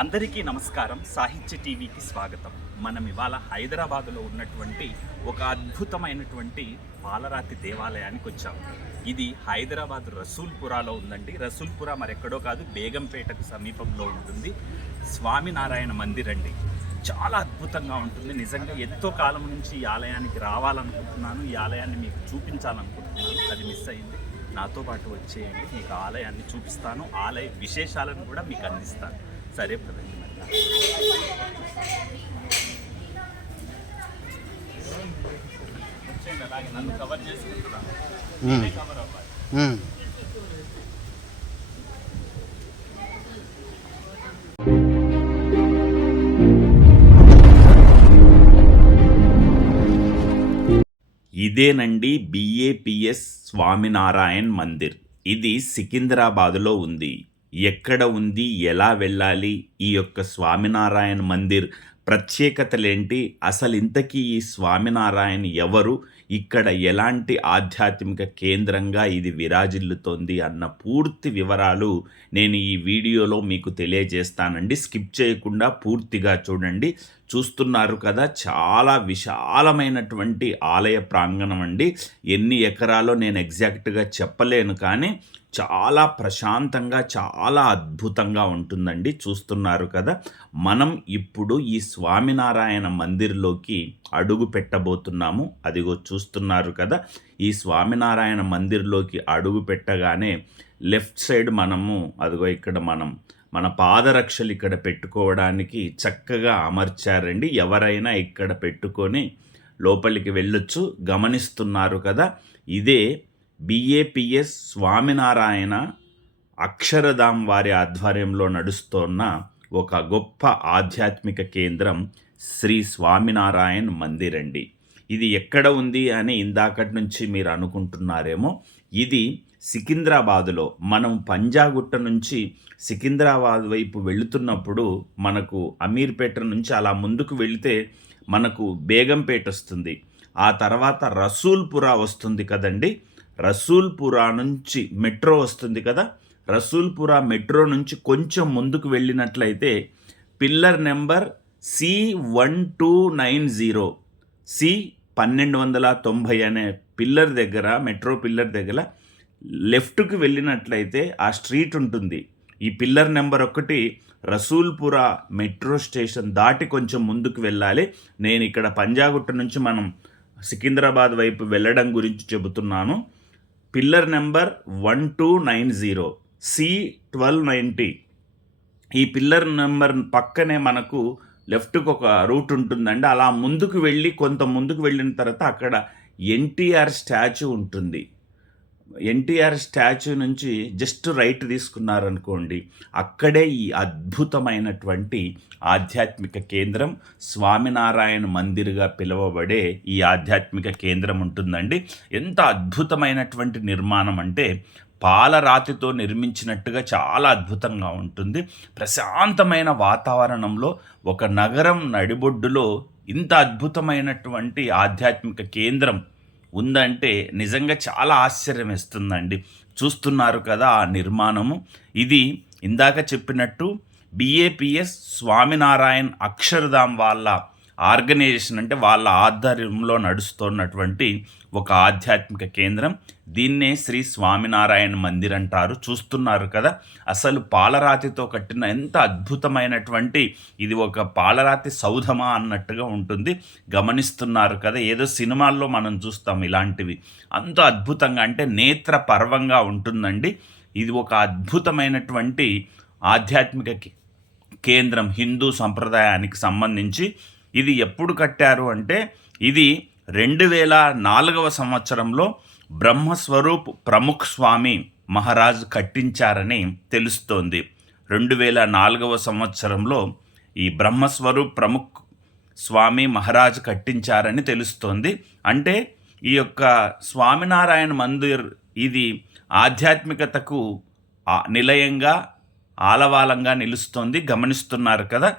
అందరికీ నమస్కారం. సాహిత్య టీవీకి స్వాగతం. మనం ఇవాళ హైదరాబాదులో ఉన్నటువంటి ఒక అద్భుతమైనటువంటి పాలరాతి దేవాలయానికి వచ్చాము ఇది హైదరాబాద్ రసూల్పురాలో ఉందండి. రసూల్పుర మరెక్కడో కాదు బేగంపేటకు సమీపంలో ఉంటుంది. స్వామినారాయణ మందిర్ అండి. చాలా అద్భుతంగా ఉంటుంది. నిజంగా ఎంతో కాలం నుంచి ఈ ఆలయానికి రావాలనుకుంటున్నాను. ఈ ఆలయాన్ని మీకు చూపించాలనుకుంటున్నాను. అది మిస్ అయింది. నాతో పాటు వచ్చేయండి. మీకు ఆలయాన్ని చూపిస్తాను. ఆలయ విశేషాలను కూడా మీకు అందిస్తాను. సరే నన్ను కవర్ చేసుకుంటున్నాను కవర్ అవ్వాలి. ఇదేనండి బిఏపిఎస్ స్వామినారాయణ్ మందిర్. ఇది సికింద్రాబాదులో ఉంది. ఎక్కడ ఉంది ఎలా వెళ్ళాలి ఈ యొక్క స్వామినారాయణ మందిర్ ప్రత్యేకతలేంటి అసలు ఇంతకీ ఈ స్వామినారాయణ ఎవరు ఇక్కడ ఎలాంటి ఆధ్యాత్మిక కేంద్రంగా ఇది విరాజిల్లుతోంది అన్న పూర్తి వివరాలు నేను ఈ వీడియోలో మీకు తెలియజేస్తానండి. స్కిప్ చేయకుండా పూర్తిగా చూడండి. చూస్తున్నారు కదా చాలా విశాలమైనటువంటి ఆలయ ప్రాంగణం అండి. ఎన్ని ఎకరాలో నేను ఎగ్జాక్ట్గా చెప్పలేను కానీ చాలా ప్రశాంతంగా చాలా అద్భుతంగా ఉంటుందండి. చూస్తున్నారు కదా. మనం ఇప్పుడు ఈ స్వామినారాయణ మందిర్లోకి అడుగు పెట్టబోతున్నాము. అదిగో చూస్తున్నారు కదా. ఈ స్వామినారాయణ మందిర్లోకి అడుగు పెట్టగానే లెఫ్ట్ సైడ్ మనము అదిగో ఇక్కడ మనం మన పాదరక్షలు ఇక్కడ పెట్టుకోవడానికి చక్కగా అమర్చారండి. ఎవరైనా ఇక్కడ పెట్టుకొని లోపలికి వెళ్ళొచ్చు గమనిస్తున్నారు కదా. ఇదే బిఏపిఎస్ స్వామినారాయణ అక్షరధామ్ వారి ఆధ్వర్యంలో నడుస్తోన్న ఒక గొప్ప ఆధ్యాత్మిక కేంద్రం శ్రీ స్వామినారాయణ్ మందిర్ అండి ఇది ఎక్కడ ఉంది అని ఇందాకటి నుంచి మీరు అనుకుంటున్నారేమో ఇది సికింద్రాబాదులో. మనం పంజాగుట్ట నుంచి సికింద్రాబాద్ వైపు వెళుతున్నప్పుడు మనకు అమీర్పేట నుంచి అలా ముందుకు వెళితే మనకు బేగంపేట వస్తుంది. ఆ తర్వాత రసూల్పురా వస్తుంది కదండి. రసూల్పురా నుంచి మెట్రో వస్తుంది కదా రసూల్పురా మెట్రో నుంచి కొంచెం ముందుకు వెళ్ళినట్లయితే pillar number C one two nine zero C పన్నెండు వందల తొంభై అనే పిల్లర్ దగ్గర మెట్రో పిల్లర్ దగ్గర లెఫ్ట్కి వెళ్ళినట్లయితే ఆ స్ట్రీట్ ఉంటుంది. ఈ పిల్లర్ నెంబర్ ఒకటి రసూల్పురా మెట్రో స్టేషన్ దాటి కొంచెం ముందుకు వెళ్ళాలి. నేను ఇక్కడ పంజాగుట్ట నుంచి మనం సికింద్రాబాద్ వైపు వెళ్ళడం గురించి చెబుతున్నాను. Pillar number one two nine zero C twelve ninety ఈ పిల్లర్ నెంబర్ పక్కనే మనకు లెఫ్ట్కి ఒక రూట్ ఉంటుందండి. అలా ముందుకు వెళ్ళి కొంత ముందుకు వెళ్ళిన తర్వాత అక్కడ ఎన్టీఆర్ స్టాచ్యూ ఉంటుంది. ఎన్టీఆర్ స్టాచ్యూ నుంచి జస్ట్ రైట్ తీసుకున్నారనుకోండి అక్కడే ఈ అద్భుతమైనటువంటి ఆధ్యాత్మిక కేంద్రం స్వామినారాయణ మందిర్గా పిలువబడే ఈ ఆధ్యాత్మిక కేంద్రం ఉంటుందండి. ఎంత అద్భుతమైనటువంటి నిర్మాణం అంటే పాలరాతితో నిర్మించినట్టుగా చాలా అద్భుతంగా ఉంటుంది. ప్రశాంతమైన వాతావరణంలో ఒక నగరం నడిబొడ్డులో ఇంత అద్భుతమైనటువంటి ఆధ్యాత్మిక కేంద్రం ఉందంటే నిజంగా చాలా ఆశ్చర్యం ఇస్తుందండి చూస్తున్నారు కదా ఆ నిర్మాణము. ఇది ఇందాక చెప్పినట్టు బిఏపిఎస్ స్వామినారాయణ్ అక్షరధామ్ వాళ్ళ ఆర్గనైజేషన్ అంటే వాళ్ళ ఆధ్వర్యంలో నడుస్తున్నటువంటి ఒక ఆధ్యాత్మిక కేంద్రం. దీన్నే శ్రీ స్వామినారాయణ మందిర్ అంటారు. చూస్తున్నారు కదా అసలు పాలరాతితో కట్టిన ఎంత అద్భుతమైనటువంటి ఇది ఒక పాలరాతి సౌధమా అన్నట్టుగా ఉంటుంది. గమనిస్తున్నారు కదా ఏదో సినిమాల్లో మనం చూస్తాం ఇలాంటివి. అంత అద్భుతంగా అంటే నేత్ర పర్వంగా ఉంటుందండి. ఇది ఒక అద్భుతమైనటువంటి ఆధ్యాత్మిక కేంద్రం హిందూ సంప్రదాయానికి సంబంధించి ఇది ఎప్పుడు కట్టారు అంటే ఇది రెండు వేల నాలుగవ సంవత్సరంలో బ్రహ్మస్వరూప్ ప్రముఖ్ స్వామి మహారాజ్ కట్టించారని తెలుస్తోంది. రెండు వేల నాలుగవ సంవత్సరంలో ఈ బ్రహ్మస్వరూప్ ప్రముఖ్ స్వామి మహారాజ్ కట్టించారని తెలుస్తోంది. అంటే ఈ యొక్క స్వామినారాయణ మందిర్ ఇది ఆధ్యాత్మికతకు నిలయంగా ఆలవాలంగా నిలుస్తోంది. గమనిస్తున్నారు కదా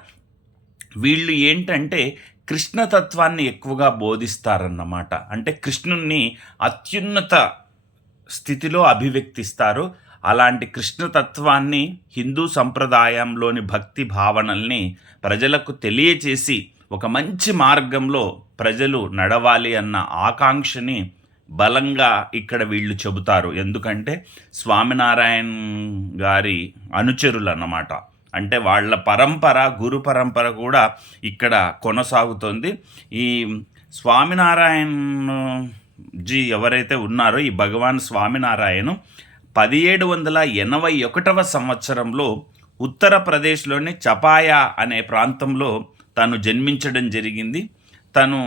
వీళ్ళు ఏంటంటే కృష్ణతత్వాన్ని ఎక్కువగా బోధిస్తారన్నమాట. అంటే కృష్ణుణ్ణి అత్యున్నత స్థితిలో అభివ్యక్తిస్తారు. అలాంటి కృష్ణతత్వాన్ని హిందూ సంప్రదాయంలోని భక్తి భావనల్ని ప్రజలకు తెలియచేసి ఒక మంచి మార్గంలో ప్రజలు నడవాలి అన్న ఆకాంక్షని బలంగా ఇక్కడ వీళ్ళు చెబుతారు. ఎందుకంటే స్వామినారాయణ గారి అనుచరులు అన్నమాట అంటే వాళ్ళ పరంపర గురు పరంపర కూడా ఇక్కడ కొనసాగుతుంది. ఈ స్వామినారాయణ జీ ఎవరైతే ఉన్నారో ఈ భగవాన్ స్వామినారాయణ పదిహేడు వందల ఎనభై ఒకటవ సంవత్సరంలో ఉత్తరప్రదేశ్లోని చపాయా అనే ప్రాంతంలో తను జన్మించడం జరిగింది. తను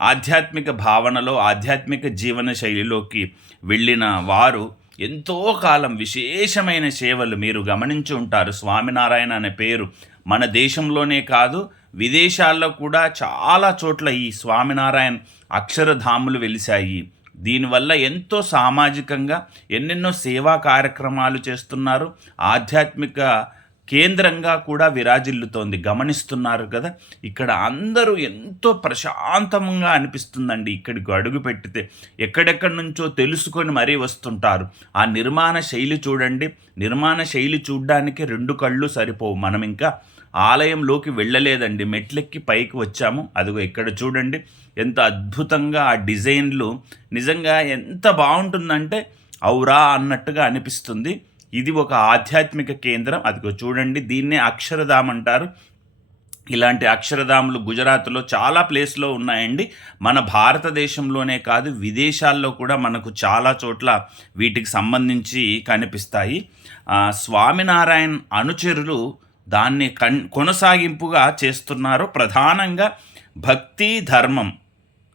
ఆధ్యాత్మిక భావనలో ఆధ్యాత్మిక జీవన శైలిలోకి వెళ్ళిన వారు ఎంతో కాలం విశేషమైన సేవలు మీరు గమనించి ఉంటారు. స్వామినారాయణ అనే పేరు మన దేశంలోనే కాదు విదేశాల్లో కూడా చాలా చోట్ల ఈ స్వామినారాయణ అక్షరధాములు వెలిశాయి. దీనివల్ల ఎంతో సామాజికంగా ఎన్నెన్నో సేవా కార్యక్రమాలు చేస్తున్నారు. ఆధ్యాత్మిక కేంద్రంగా కూడా విరాజిల్లుతోంది. గమనిస్తున్నారు కదా ఇక్కడ అందరూ ఎంతో ప్రశాంతంగా అనిపిస్తుందండి ఇక్కడికి అడుగు పెట్టితే. ఎక్కడెక్కడి నుంచో తెలుసుకొని మరీ వస్తుంటారు. ఆ నిర్మాణ శైలి చూడండి. నిర్మాణ శైలి చూడ్డానికి రెండు కళ్ళు సరిపోవు. మనం ఇంకా ఆలయంలోకి వెళ్ళలేదండి. మెట్లెక్కి పైకి వచ్చాము. అదిగో ఇక్కడ చూడండి. ఎంత అద్భుతంగా ఆ డిజైన్లు. నిజంగా ఎంత బాగుంటుందంటే ఔరా అన్నట్టుగా అనిపిస్తుంది. ఇది ఒక ఆధ్యాత్మిక కేంద్రం. అదిగో చూడండి దీన్నే అక్షరధామ్ అంటారు. ఇలాంటి అక్షరధాములు గుజరాత్లో చాలా ప్లేస్లో ఉన్నాయండి. మన భారతదేశంలోనే కాదు విదేశాల్లో కూడా మనకు చాలా చోట్ల వీటికి సంబంధించి కనిపిస్తాయి. స్వామినారాయణ అనుచరులు దాన్ని కన్ కొనసాగింపుగా చేస్తున్నారు. ప్రధానంగా భక్తి ధర్మం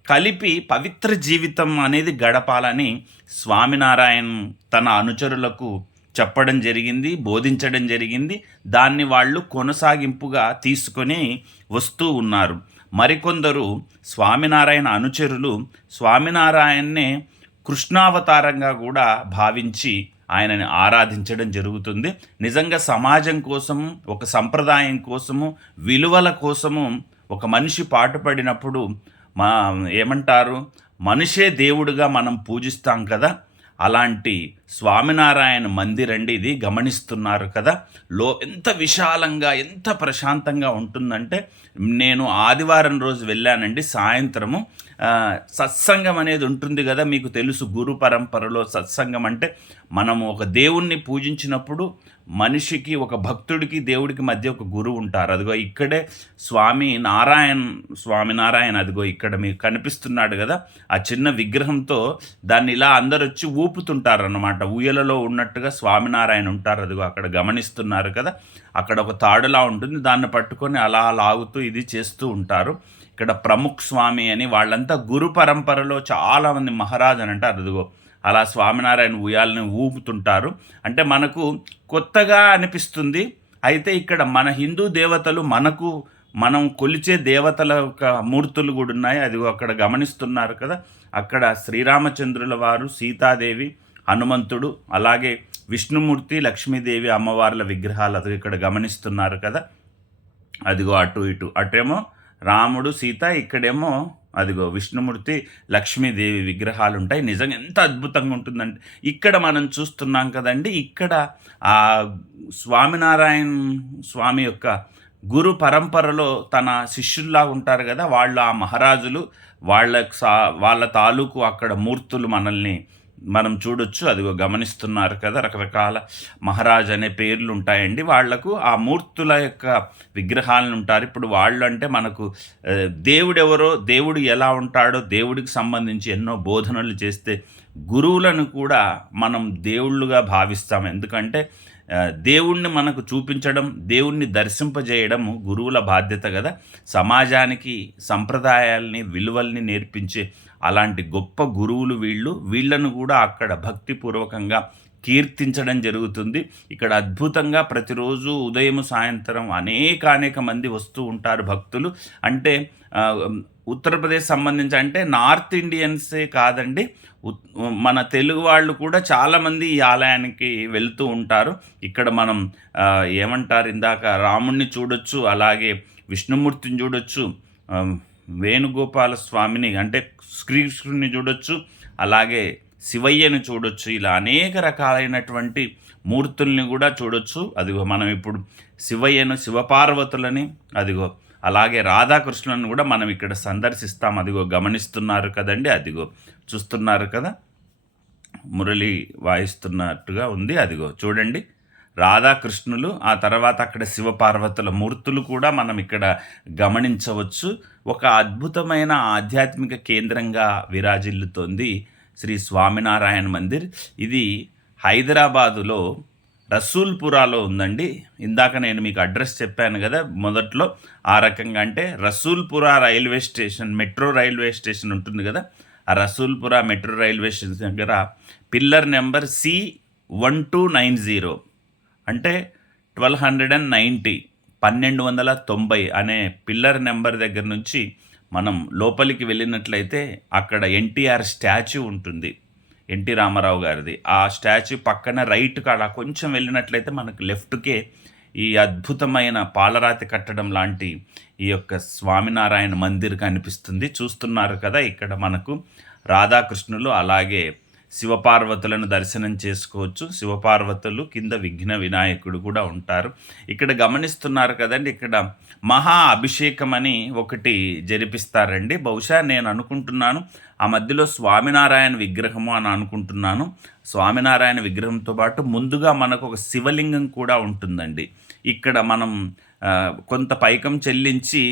కలిపి పవిత్ర జీవితం అనేది గడపాలని స్వామినారాయణ్ తన అనుచరులకు చెప్పడం జరిగింది బోధించడం జరిగింది. దాన్ని వాళ్ళు కొనసాగింపుగా తీసుకొని వస్తూ ఉన్నారు. మరికొందరు స్వామినారాయణ అనుచరులు స్వామినారాయణనే కృష్ణావతారంగా కూడా భావించి ఆయనని ఆరాధించడం జరుగుతుంది. నిజంగా సమాజం కోసము ఒక సంప్రదాయం కోసము విలువల కోసము ఒక మనిషి పాటుపడినప్పుడు మా ఏమంటారు? మనిషే దేవుడుగా మనం పూజిస్తాం కదా. అలాంటి స్వామినారాయణ మందిర్ అండి ఇది. గమనిస్తున్నారు కదా. లో ఎంత విశాలంగా ఎంత ప్రశాంతంగా ఉంటుందంటే నేను ఆదివారం రోజు వెళ్ళానండి సాయంత్రము. సత్సంగం అనేది ఉంటుంది కదా మీకు తెలుసు గురు పరంపరలో సత్సంగం అంటే మనము ఒక దేవుణ్ణి పూజించినప్పుడు మనిషికి ఒక భక్తుడికి దేవుడికి మధ్య ఒక గురువు ఉంటారు. అదిగో ఇక్కడే స్వామి నారాయణ స్వామి నారాయణ అదిగో ఇక్కడ మీకు కనిపిస్తున్నాడు కదా ఆ చిన్న విగ్రహంతో దాన్ని ఇలా అందరు వచ్చి ఊపుతుంటారు అన్నమాట ఊయలలో ఉన్నట్టుగా స్వామినారాయణ ఉంటారు. అదిగో అక్కడ గమనిస్తున్నారు కదా అక్కడ ఒక తాడులా ఉంటుంది. దాన్ని పట్టుకొని అలా లాగుతూ ఇది చేస్తూ ఉంటారు. ఇక్కడ ప్రముఖ్ స్వామి అని వాళ్ళంతా గురు పరంపరలో చాలామంది మహారాజ్ అని అంటారు. అదిగో అలా స్వామినారాయణ ఉయ్యాలని ఊపుతుంటారు. అంటే మనకు కొత్తగా అనిపిస్తుంది. అయితే ఇక్కడ మన హిందూ దేవతలు మనకు మనం కొలిచే దేవతల యొక్క మూర్తులు కూడా ఉన్నాయి. అది అక్కడ గమనిస్తున్నారు కదా. అక్కడ శ్రీరామచంద్రుల వారు సీతాదేవి హనుమంతుడు అలాగే విష్ణుమూర్తి లక్ష్మీదేవి అమ్మవార్ల విగ్రహాలు అది ఇక్కడ గమనిస్తున్నారు కదా. అదిగో అటు ఇటు అటేమో రాముడు సీత ఇక్కడేమో అదిగో విష్ణుమూర్తి లక్ష్మీదేవి విగ్రహాలు ఉంటాయి నిజంగా ఎంత అద్భుతంగా ఉంటుందంటే ఇక్కడ మనం చూస్తున్నాం కదండి ఇక్కడ ఆ స్వామినారాయణ స్వామి యొక్క గురు పరంపరలో తన శిష్యుల్లా ఉంటారు కదా వాళ్ళు ఆ మహారాజులు వాళ్ళకు సా వాళ్ళ తాలూకు అక్కడ మూర్తులు మనల్ని మనం చూడొచ్చు. అదిగో గమనిస్తున్నారు కదా రకరకాల మహారాజ్ అనే పేర్లు ఉంటాయండి. వాళ్ళకు ఆ మూర్తుల యొక్క విగ్రహాలను ఉంటారు. ఇప్పుడు వాళ్ళు అంటే మనకు దేవుడెవరో దేవుడు ఎలా ఉంటాడో దేవుడికి సంబంధించి ఎన్నో బోధనలు చేస్తే గురువులను కూడా మనం దేవుళ్ళుగా భావిస్తాం. ఎందుకంటే దేవుణ్ణి మనకు చూపించడం దేవుణ్ణి దర్శింపజేయడం గురువుల బాధ్యత కదా. సమాజానికి సంప్రదాయాల్ని విలువల్ని నేర్పించే అలాంటి గొప్ప గురువులు వీళ్ళు. వీళ్ళను కూడా అక్కడ భక్తిపూర్వకంగా కీర్తించడం జరుగుతుంది. ఇక్కడ అద్భుతంగా ప్రతిరోజు ఉదయం సాయంత్రం అనేక అనేక మంది వస్తూ ఉంటారు భక్తులు. అంటే ఉత్తరప్రదేశ్ సంబంధించి అంటే నార్త్ ఇండియన్సే కాదండి. మన తెలుగు వాళ్ళు కూడా చాలామంది ఈ ఆలయానికి వెళ్తూ ఉంటారు. ఇక్కడ మనం ఏమంటారు ఇందాక రాముణ్ణి చూడొచ్చు అలాగే విష్ణుమూర్తిని చూడొచ్చు వేణుగోపాల స్వామిని అంటే శ్రీకృష్ణుని చూడొచ్చు అలాగే శివయ్యను చూడొచ్చు ఇలా అనేక రకాలైనటువంటి మూర్తుల్ని కూడా చూడొచ్చు. అదిగో మనం ఇప్పుడు శివయ్యను శివపార్వతులని అదిగో అలాగే రాధాకృష్ణులను కూడా మనం ఇక్కడ సందర్శిస్తాం. అదిగో గమనిస్తున్నారు కదండి అదిగో చూస్తున్నారు కదా? మురళి వాయిస్తున్నట్టుగా ఉంది. అదిగో చూడండి రాధాకృష్ణులు ఆ తర్వాత అక్కడ శివపార్వతుల మూర్తులు కూడా మనం ఇక్కడ గమనించవచ్చు. ఒక అద్భుతమైన ఆధ్యాత్మిక కేంద్రంగా విరాజిల్లుతోంది శ్రీ స్వామినారాయణ మందిర్. ఇది హైదరాబాదులో రసూల్పురాలో ఉందండి. ఇందాక నేను మీకు అడ్రస్ చెప్పాను కదా మొదట్లో ఆ రకంగా అంటే Rasoolpura railway station metro railway station ఉంటుంది కదా ఆ రసూల్పురా మెట్రో రైల్వే స్టేషన్ దగ్గర pillar number C one two nine zero అంటే ట్వెల్వ్ హండ్రెడ్ అండ్ నైంటీ పన్నెండు వందల తొంభై అనే పిల్లర్ నెంబర్ దగ్గర నుంచి మనం లోపలికి వెళ్ళినట్లయితే అక్కడ ఎన్టీఆర్ స్టాచ్యూ ఉంటుంది. ఎన్టీ రామారావు గారిది. ఆ స్టాచ్యూ పక్కన రైట్ కాడ కొంచెం వెళ్ళినట్లయితే మనకు లెఫ్ట్కే ఈ అద్భుతమైన పాలరాతి కట్టడం లాంటి ఈ యొక్క స్వామినారాయణ మందిర్ కనిపిస్తుంది. చూస్తున్నారు కదా ఇక్కడ మనకు రాధాకృష్ణులు అలాగే శివపార్వతులను దర్శనం చేసుకోవచ్చు. శివపార్వతులు కింద విఘ్న వినాయకుడు కూడా ఉంటారు. ఇక్కడ గమనిస్తున్నారు కదండి ఇక్కడ మహా అభిషేకం అని ఒకటి జరిపిస్తారండి. బహుశా నేను అనుకుంటున్నాను ఆ మధ్యలో స్వామినారాయణ విగ్రహము అని అనుకుంటున్నాను. స్వామినారాయణ విగ్రహంతో పాటు ముందుగా మనకు ఒక శివలింగం కూడా ఉంటుందండి. ఇక్కడ మనం కొంత పైకం చెల్లించి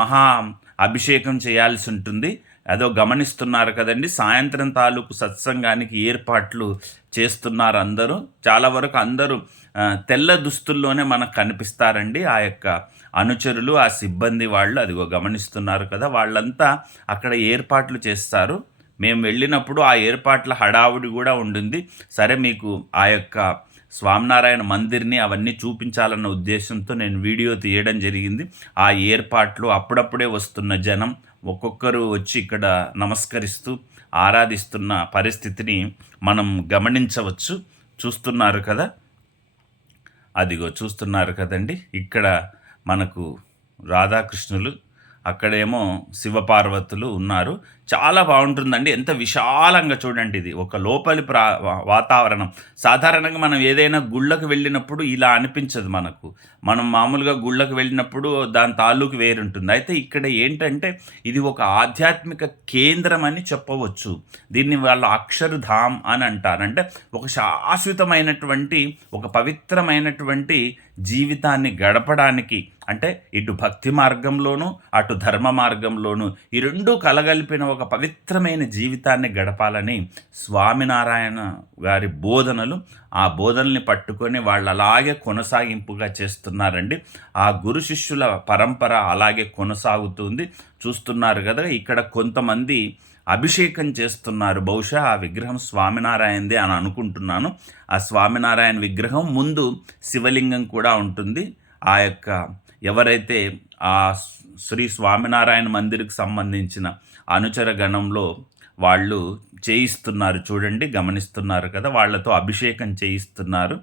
మహా అభిషేకం చేయాల్సి ఉంటుంది. అదో గమనిస్తున్నారు కదండి. సాయంత్రం తాలూకు సత్సంగానికి ఏర్పాట్లు చేస్తున్నారు అందరూ. చాలా వరకు అందరూ తెల్ల దుస్తుల్లోనే మనకు కనిపిస్తారండి. ఆ యొక్క అనుచరులు ఆ సిబ్బంది వాళ్ళు అదిగో గమనిస్తున్నారు కదా. వాళ్ళంతా అక్కడ ఏర్పాట్లు చేస్తారు. మేము వెళ్ళినప్పుడు ఆ ఏర్పాట్ల హడావుడి కూడా ఉండింది సరే మీకు ఆ యొక్క స్వామినారాయణ మందిర్ని అవన్నీ చూపించాలన్న ఉద్దేశంతో నేను వీడియో తీయడం జరిగింది. ఆ ఏర్పాట్లు అప్పుడప్పుడే వస్తున్న జనం ఒక్కొక్కరు వచ్చి ఇక్కడ నమస్కరిస్తూ ఆరాధిస్తున్న పరిస్థితిని మనం గమనించవచ్చు. చూస్తున్నారు కదా? అదిగో చూస్తున్నారు కదండి. ఇక్కడ మనకు రాధాకృష్ణులు అక్కడేమో శివపార్వతులు ఉన్నారు. చాలా బాగుంటుందండి. ఎంత విశాలంగా చూడండి ఇది. ఒక లోపలి ప్రా వాతావరణం. సాధారణంగా మనం ఏదైనా గుళ్ళకు వెళ్ళినప్పుడు ఇలా అనిపించదు మనకు. మనం మామూలుగా గుళ్ళకు వెళ్ళినప్పుడు దాని తాలూకు వేరుంటుంది. అయితే ఇక్కడ ఏంటంటే ఇది ఒక ఆధ్యాత్మిక కేంద్రం అని చెప్పవచ్చు. దీన్ని వాళ్ళు అక్షరధామ్ అని అంటారు. అంటే ఒక శాశ్వతమైనటువంటి ఒక పవిత్రమైనటువంటి జీవితాన్ని గడపడానికి. అంటే ఇటు భక్తి మార్గంలోనూ అటు ధర్మ మార్గంలోనూ ఈ రెండూ కలగలిపిన ఒక పవిత్రమైన జీవితాన్ని గడపాలని స్వామినారాయణ గారి బోధనలు ఆ బోధనల్ని పట్టుకొని వాళ్ళు అలాగే కొనసాగింపుగా చేస్తున్నారండి. ఆ గురు శిష్యుల పరంపర అలాగే కొనసాగుతుంది. చూస్తున్నారు కదా ఇక్కడ కొంతమంది అభిషేకం చేస్తున్నారు. బహుశా ఆ విగ్రహం స్వామినారాయణదే అని అనుకుంటున్నాను. ఆ స్వామినారాయణ విగ్రహం ముందు శివలింగం కూడా ఉంటుంది. ఆ యొక్క ఎవరైతే ఆ శ్రీ స్వామినారాయణ మందిర్కి సంబంధించిన అనుచర గణంలో వాళ్ళు చేయిస్తున్నారు. చూడండి గమనిస్తున్నారు కదా వాళ్ళతో అభిషేకం చేయిస్తున్నారు.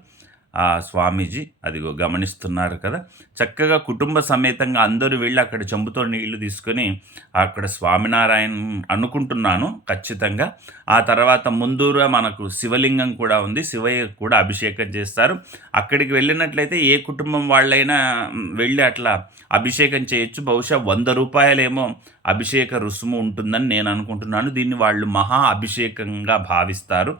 ఆ స్వామీజీ అదిగో గమనిస్తున్నారు కదా. చక్కగా కుటుంబ సమేతంగా అందరూ వెళ్ళి అక్కడ చెంబుతో నీళ్ళు తీసుకొని అక్కడ స్వామినారాయణ అనుకుంటున్నాను ఖచ్చితంగా. ఆ తర్వాత ముందుగా మనకు శివలింగం కూడా ఉంది. శివయ్య కూడా అభిషేకం చేస్తారు. అక్కడికి వెళ్ళినట్లయితే ఏ కుటుంబం వాళ్ళైనా వెళ్ళి అట్లా అభిషేకం చేయొచ్చు. బహుశా వంద రూపాయలేమో అభిషేక రుసుము ఉంటుందని నేను అనుకుంటున్నాను. దీన్ని వాళ్ళు మహా అభిషేకంగా భావిస్తారు.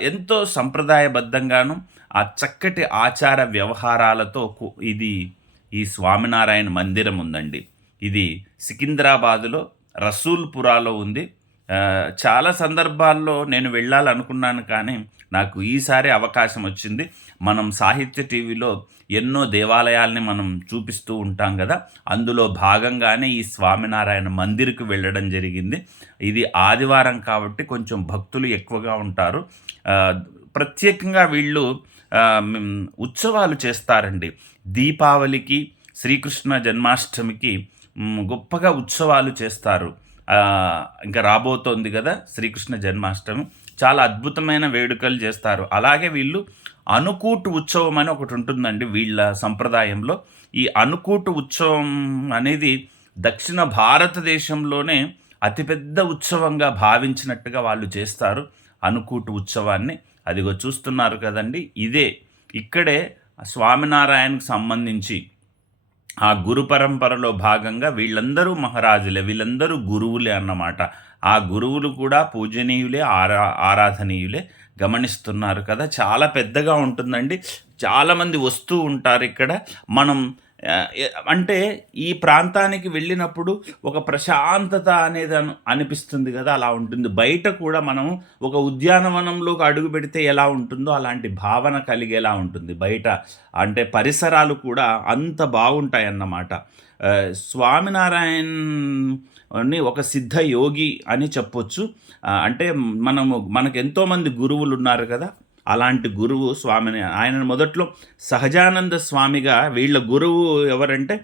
ఎంతో సంప్రదాయబద్ధంగాను ఆ చక్కటి ఆచార వ్యవహారాలతో ఇది ఈ స్వామినారాయణ మందిరం ఉందండి. ఇది సికింద్రాబాదులో రసూల్పురాలో ఉంది. చాలా సందర్భాల్లో నేను వెళ్ళాలనుకున్నాను కానీ నాకు ఈసారి అవకాశం వచ్చింది. మనం సాహిత్య టీవీలో ఎన్నో దేవాలయాల్ని మనం చూపిస్తూ ఉంటాం కదా అందులో భాగంగానే ఈ స్వామినారాయణ మందిర్కి వెళ్ళడం జరిగింది. ఇది ఆదివారం కాబట్టి కొంచెం భక్తులు ఎక్కువగా ఉంటారు. ప్రత్యేకంగా వీళ్ళు ఉత్సవాలు చేస్తారండి. దీపావళికి శ్రీకృష్ణ జన్మాష్టమికి గొప్పగా ఉత్సవాలు చేస్తారు. ఇంకా రాబోతోంది కదా శ్రీకృష్ణ జన్మాష్టమి. చాలా అద్భుతమైన వేడుకలు చేస్తారు. అలాగే వీళ్ళు అనుకూటు ఉత్సవం అని ఒకటి ఉంటుందండి వీళ్ళ సంప్రదాయంలో. ఈ అనుకూటు ఉత్సవం అనేది దక్షిణ భారతదేశంలోనే అతిపెద్ద ఉత్సవంగా భావించినట్టుగా వాళ్ళు చేస్తారు అనుకూటు ఉత్సవాన్ని. అదిగో చూస్తున్నారు కదండి ఇదే ఇక్కడే స్వామినారాయణకు సంబంధించి ఆ గురు పరంపరలో భాగంగా వీళ్ళందరూ మహారాజులే. వీళ్ళందరూ గురువులే అన్నమాట. ఆ గురువులు కూడా పూజనీయులే, ఆరా ఆరాధనీయులే. గమనిస్తున్నారు కదా! చాలా పెద్దగా ఉంటుందండి. చాలామంది వస్తూ ఉంటారు ఇక్కడ మనం అంటే ఈ ప్రాంతానికి వెళ్ళినప్పుడు ఒక ప్రశాంతత అనేది అను అనిపిస్తుంది కదా అలా ఉంటుంది. బయట కూడా మనం ఒక ఉద్యానవనంలోకి అడుగుపెడితే ఎలా ఉంటుందో అలాంటి భావన కలిగేలా ఉంటుంది. బయట అంటే పరిసరాలు కూడా అంత బాగుంటాయన్నమాట. అన్నమాట స్వామినారాయణని ఒక సిద్ధ యోగి అని చెప్పొచ్చు. అంటే మనము మనకు ఎంతోమంది గురువులు ఉన్నారు కదా అలాంటి గురువు స్వామిని ఆయన మొదట్లో సహజానంద స్వామిగా వీళ్ళ గురువు ఎవరంటే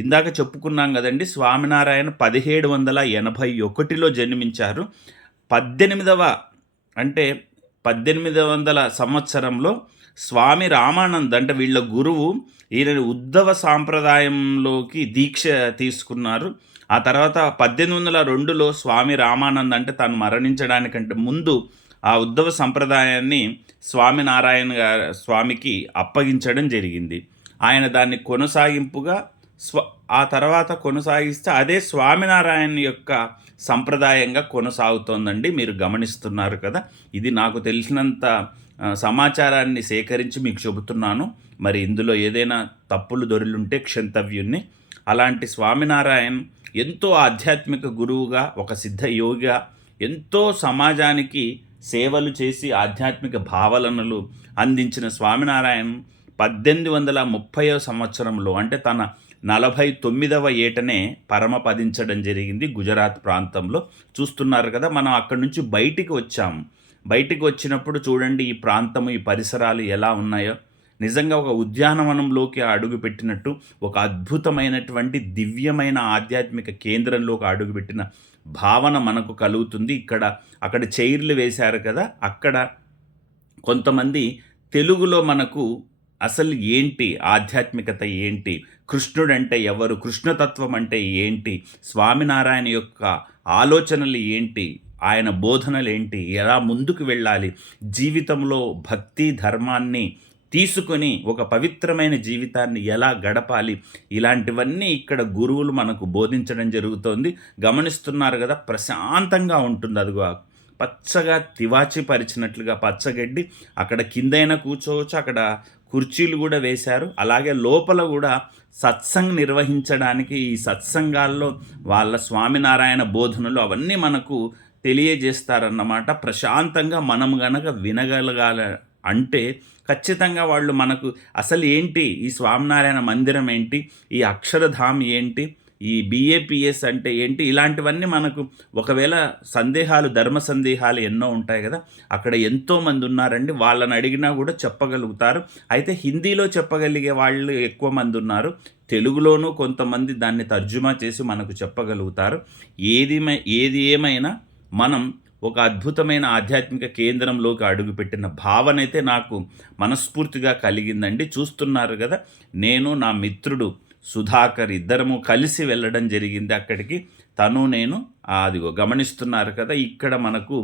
ఇందాక చెప్పుకున్నాం కదండి స్వామినారాయణ 1781లో జన్మించారు. 18వ అంటే 1800 సంవత్సరంలో స్వామి రామానంద్ అంటే వీళ్ళ గురువు ఈయన ఉద్ధవ సాంప్రదాయంలోకి దీక్ష తీసుకున్నారు. ఆ తర్వాత 1802లో స్వామి రామానంద్ అంటే తను మరణించడానికంటే ముందు ఆ ఉద్ధవ సంప్రదాయాన్ని స్వామినారాయణ గారు స్వామికి అప్పగించడం జరిగింది. ఆయన దాన్ని కొనసాగింపుగా స్వ ఆ తర్వాత కొనసాగిస్తే అదే స్వామినారాయణ యొక్క సంప్రదాయంగా కొనసాగుతోందండి. మీరు గమనిస్తున్నారు కదా! ఇది నాకు తెలిసినంత సమాచారాన్ని సేకరించి మీకు చెబుతున్నాను. మరి ఇందులో ఏదైనా తప్పులు దొరిలుంటే క్షంతవ్యున్ని. అలాంటి స్వామినారాయణ్ ఎంతో ఆధ్యాత్మిక గురువుగా, ఒక సిద్ధ యోగిగా ఎంతో సమాజానికి సేవలు చేసి ఆధ్యాత్మిక భావనలు అందించిన స్వామినారాయణ్ 1830వ సంవత్సరంలో అంటే తన 49వ ఏటనే పరమపదించడం జరిగింది గుజరాత్ ప్రాంతంలో. చూస్తున్నారు కదా! మనం అక్కడి నుంచి బయటికి వచ్చాము. బయటికి వచ్చినప్పుడు చూడండి ఈ ప్రాంతము, ఈ పరిసరాలు ఎలా ఉన్నాయో. నిజంగా ఒక ఉద్యానవనంలోకి అడుగుపెట్టినట్టు ఒక అద్భుతమైనటువంటి దివ్యమైన ఆధ్యాత్మిక కేంద్రంలోకి అడుగుపెట్టిన భావన మనకు కలుగుతుంది. ఇక్కడ అక్కడ చైర్లు వేశారు కదా! అక్కడ కొంతమంది తెలుగులో మనకు అసలు ఏంటి? ఆధ్యాత్మికత ఏంటి? కృష్ణుడంటే ఎవరు? కృష్ణతత్వం అంటే ఏంటి? స్వామినారాయణ యొక్క ఆలోచనలు ఏంటి? ఆయన బోధనలేంటి? ఎలా ముందుకు వెళ్ళాలి? జీవితంలో భక్తి, ధర్మాన్ని తీసుకొని ఒక పవిత్రమైన జీవితాన్ని ఎలా గడపాలి? ఇలాంటివన్నీ ఇక్కడ గురువులు మనకు బోధించడం జరుగుతోంది. గమనిస్తున్నారు కదా ప్రశాంతంగా ఉంటుంది. అదిగో పచ్చగా తివాచి పరిచినట్లుగా పచ్చగడ్డి. అక్కడ కిందైనా కూర్చోవచ్చు. అక్కడ కుర్చీలు కూడా వేశారు. అలాగే లోపల కూడా సత్సంగ్ నిర్వహించడానికి ఈ సత్సంగాల్లో వాళ్ళ స్వామినారాయణ బోధనలు అవన్నీ మనకు తెలియజేస్తారన్నమాట. ప్రశాంతంగా మనం గనక వినగలగాల అంటే ఖచ్చితంగా వాళ్ళు మనకు అసలు ఏంటి? ఈ స్వామినారాయణ మందిరం ఏంటి? ఈ అక్షరధామ్ ఏంటి? ఈ బీఏపీఎస్ అంటే ఏంటి? ఇలాంటివన్నీ మనకు ఒకవేళ సందేహాలు, ధర్మ సందేహాలు ఎన్నో ఉంటాయి కదా అక్కడ ఎంతోమంది ఉన్నారండి. వాళ్ళని అడిగినా కూడా చెప్పగలుగుతారు. అయితే హిందీలో చెప్పగలిగే వాళ్ళు ఎక్కువ మంది ఉన్నారు తెలుగులోనూ కొంతమంది దాన్ని తర్జుమా చేసి మనకు చెప్పగలుగుతారు. ఏది ఏది ఏమైనా మనం ఒక అద్భుతమైన ఆధ్యాత్మిక కేంద్రంలోకి అడుగుపెట్టిన భావనైతే నాకు మనస్ఫూర్తిగా కలిగిందండి. చూస్తున్నారు కదా నేను నా మిత్రుడు సుధాకర్ ఇద్దరము కలిసి వెళ్ళడం జరిగింది అక్కడికి. తను నేను అదిగో గమనిస్తున్నారు కదా! ఇక్కడ మనకు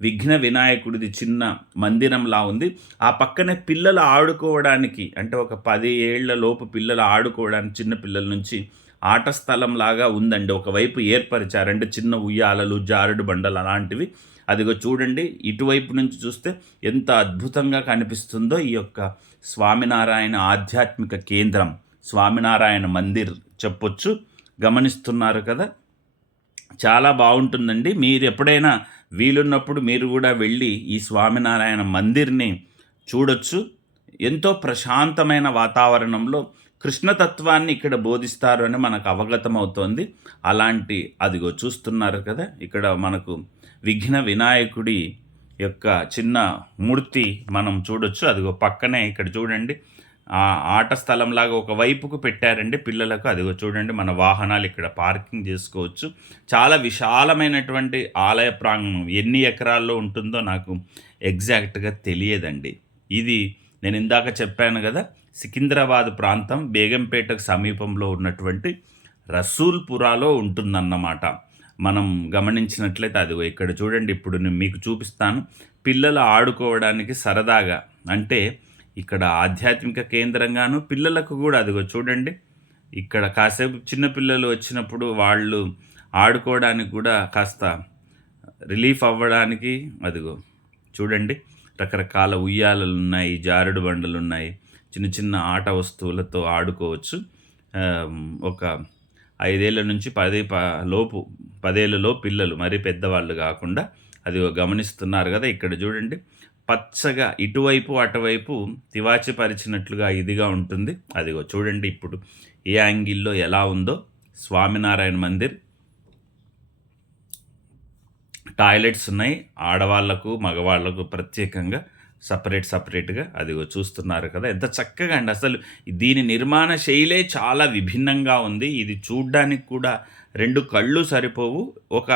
విఘ్న వినాయకుడిది చిన్న మందిరంలా ఉంది. ఆ పక్కనే పిల్లలు ఆడుకోవడానికి అంటే ఒక పది ఏళ్ళ లోపు పిల్లలు ఆడుకోవడానికి చిన్న పిల్లల నుంచి ఆట స్థలంలాగా ఉందండి. ఒకవైపు ఏర్పరిచారంటే చిన్న ఉయ్యాలలు, జారుడు బండలు అలాంటివి. అదిగో చూడండి ఇటువైపు నుంచి చూస్తే ఎంత అద్భుతంగా కనిపిస్తుందో ఈ యొక్క స్వామినారాయణ ఆధ్యాత్మిక కేంద్రం. స్వామినారాయణ మందిర్ చెప్పొచ్చు. గమనిస్తున్నారు కదా! చాలా బాగుంటుందండి మీరు ఎప్పుడైనా వీలున్నప్పుడు మీరు కూడా వెళ్ళి ఈ స్వామినారాయణ మందిర్‌ని చూడొచ్చు. ఎంతో ప్రశాంతమైన వాతావరణంలో కృష్ణతత్వాన్ని ఇక్కడ బోధిస్తారు అని మనకు అవగతమవుతోంది. అలాంటి అదిగో చూస్తున్నారు కదా! ఇక్కడ మనకు విఘ్న వినాయకుడి యొక్క చిన్న మూర్తి మనం చూడొచ్చు. అదిగో పక్కనే ఇక్కడ చూడండి. ఆ ఆట స్థలంలాగా ఒక వైపుకు పెట్టారండి పిల్లలకు. అదిగో చూడండి మన వాహనాలు ఇక్కడ పార్కింగ్ చేసుకోవచ్చు చాలా విశాలమైనటువంటి ఆలయ ప్రాంగణం. ఎన్ని ఎకరాల్లో ఉంటుందో నాకు ఎగ్జాక్ట్‌గా తెలియదండి. ఇది నేను ఇందాక చెప్పాను కదా సికింద్రాబాద్ ప్రాంతం బేగంపేటకు సమీపంలో ఉన్నటువంటి రసూల్‌పురాలో ఉంటుందన్నమాట. మనం గమనించినట్లయితే అదిగో ఇక్కడ చూడండి ఇప్పుడు నేను మీకు చూపిస్తాను. పిల్లలు ఆడుకోవడానికి సరదాగా అంటే ఇక్కడ ఆధ్యాత్మిక కేంద్రంగాను పిల్లలకు కూడా అదిగో చూడండి. ఇక్కడ కాసేపు చిన్నపిల్లలు వచ్చినప్పుడు వాళ్ళు ఆడుకోవడానికి కూడా కాస్త రిలీఫ్ అవ్వడానికి అదిగో చూడండి. రకరకాల ఉయ్యాలలు ఉన్నాయి జారుడు బండలు ఉన్నాయి. చిన్న చిన్న ఆట వస్తువులతో ఆడుకోవచ్చు. ఒక ఐదేళ్ళ నుంచి పది ప లోపు పదేళ్ళలో పిల్లలు మరీ పెద్దవాళ్ళు కాకుండా అది గమనిస్తున్నారు కదా ఇక్కడ చూడండి. పచ్చగా ఇటువైపు అటువైపు తివాచి పరిచినట్లుగా ఇదిగా ఉంటుంది. అదిగో చూడండి ఇప్పుడు ఏ యాంగిల్లో ఎలా ఉందో. స్వామినారాయణ మందిర్. టాయిలెట్స్ ఉన్నాయి. ఆడవాళ్ళకు మగవాళ్ళకు ప్రత్యేకంగా సపరేట్ సపరేట్గా అది చూస్తున్నారు కదా. ఎంత చక్కగా అండి. అసలు దీని నిర్మాణ శైలే చాలా విభిన్నంగా ఉంది. ఇది చూడ్డానికి కూడా రెండు కళ్ళు సరిపోవు. ఒక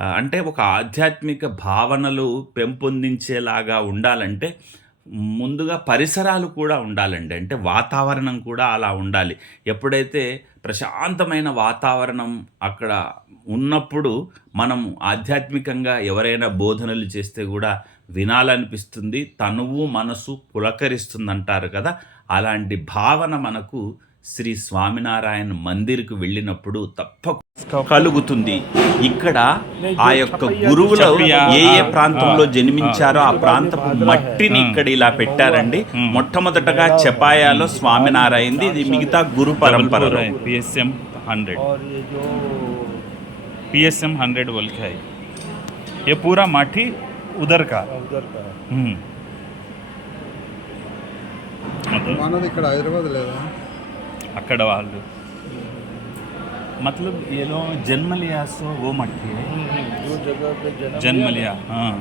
అంటే ఒక ఆధ్యాత్మిక భావనలు పెంపొందించేలాగా ఉండాలంటే ముందుగా పరిసరాలు కూడా ఉండాలండి. అంటే వాతావరణం కూడా అలా ఉండాలి. ఎప్పుడైతే ప్రశాంతమైన వాతావరణం అక్కడ ఉన్నప్పుడు మనం ఆధ్యాత్మికంగా ఎవరైనా బోధనలు చేస్తే కూడా వినాలనిపిస్తుంది తనువు మనసు పులకరిస్తుంది అంటారు కదా అలాంటి భావన మనకు శ్రీ స్వామినారాయణ మందిర్కు వెళ్ళినప్పుడు తప్ప కలుగుతుంది ఇక్కడ ఆ యొక్క గురువులు ఏ ఏ ప్రాంతంలో జన్మించారో ఆ ప్రాంతపు మట్టిని ఇక్కడ ఇలా పెట్టారండి మొట్టమొదటగా చపాయాలో స్వామినారాయణది ఇది మిగతా గురు పరంపరలో पी एस एम हंड्रेड और ये जो पी एस एम हंड्रेड बोल के है ये पूरा माठी उधर का उधर का है हम्म। मतलब మనది ఇక్కడ హైదరాబాద్ లేదా अकड़ वाले मतलब ये लोग जन्म लिया सो वो मट्टी है जो जगह पे जन्म जन्म लिया लिया हाँ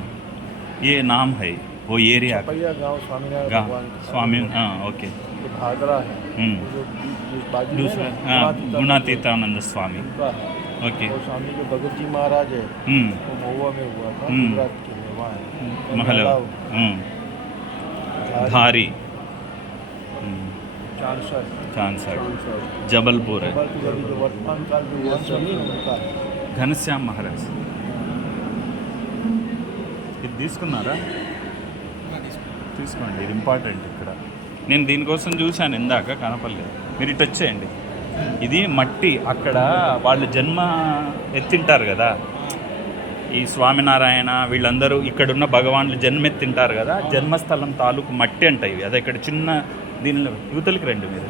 ये नाम है वो एरिया का पहिया गांव स्वामीनारायण गाँव भगवान का स्वामी हाँ ओके जो भादरा है हम्म। जो बी- जो बाजू में दूसरा ना, हाँ गुणातीतानंद गुणातीतानंद स्वामी उनका है ओके और स्वामी जो भगत जी महाराज है हम्म वो महुआ में हुआ था మహల. ధారి. జబల్పూర్. ఘనశ్యామ్ మహారాజ్. ఇది తీసుకున్నారా? తీసుకోండి ఇది ఇంపార్టెంట్ ఇక్కడ. నేను దీనికోసం చూశాను ఇందాక కనపడలేదు. మీరు ఇటు వచ్చేయండి. ఇది మట్టి అక్కడ వాళ్ళు జన్మ ఎత్తింటారు కదా. ఈ స్వామినారాయణ వీళ్ళందరూ ఇక్కడున్న భగవాన్లు జన్మెత్తింటారు కదా జన్మస్థలం తాలూకు మట్టి అంట ఇవి. అదే ఇక్కడ చిన్న దీనిలో యూతలకి రండి మీరు.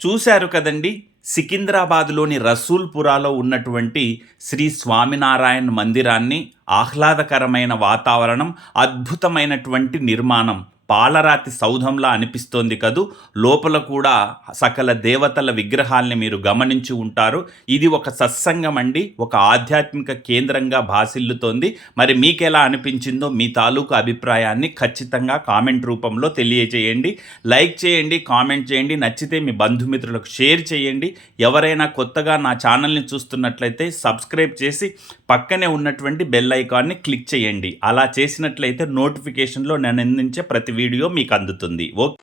చూశారు కదండి సికింద్రాబాద్లోని రసూల్పురాలో ఉన్నటువంటి శ్రీ స్వామినారాయణ మందిరాన్ని ఆహ్లాదకరమైన వాతావరణం అద్భుతమైనటువంటి నిర్మాణం. పాలరాతి సౌధంలా అనిపిస్తోంది కదూ. లోపల కూడా సకల దేవతల విగ్రహాల్ని మీరు గమనించి ఉంటారు. ఇది ఒక సత్సంగం అండి. ఒక ఆధ్యాత్మిక కేంద్రంగా భాసిల్లుతోంది. మరి మీకెలా అనిపించిందో మీ తాలూకు అభిప్రాయాన్ని ఖచ్చితంగా కామెంట్ రూపంలో తెలియజేయండి. లైక్ చేయండి కామెంట్ చేయండి. నచ్చితే మీ బంధుమిత్రులకు షేర్ చేయండి. ఎవరైనా కొత్తగా నా ఛానల్ని చూస్తున్నట్లయితే సబ్స్క్రైబ్ చేసి పక్కనే ఉన్నటువంటి బెల్ ఐకాన్ని క్లిక్ చేయండి. అలా చేసినట్లయితే నోటిఫికేషన్లో నేను అందించే ప్రతి వీడియో మీకు అందుతుంది okay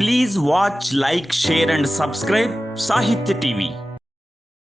please watch like share and subscribe Sahithya TV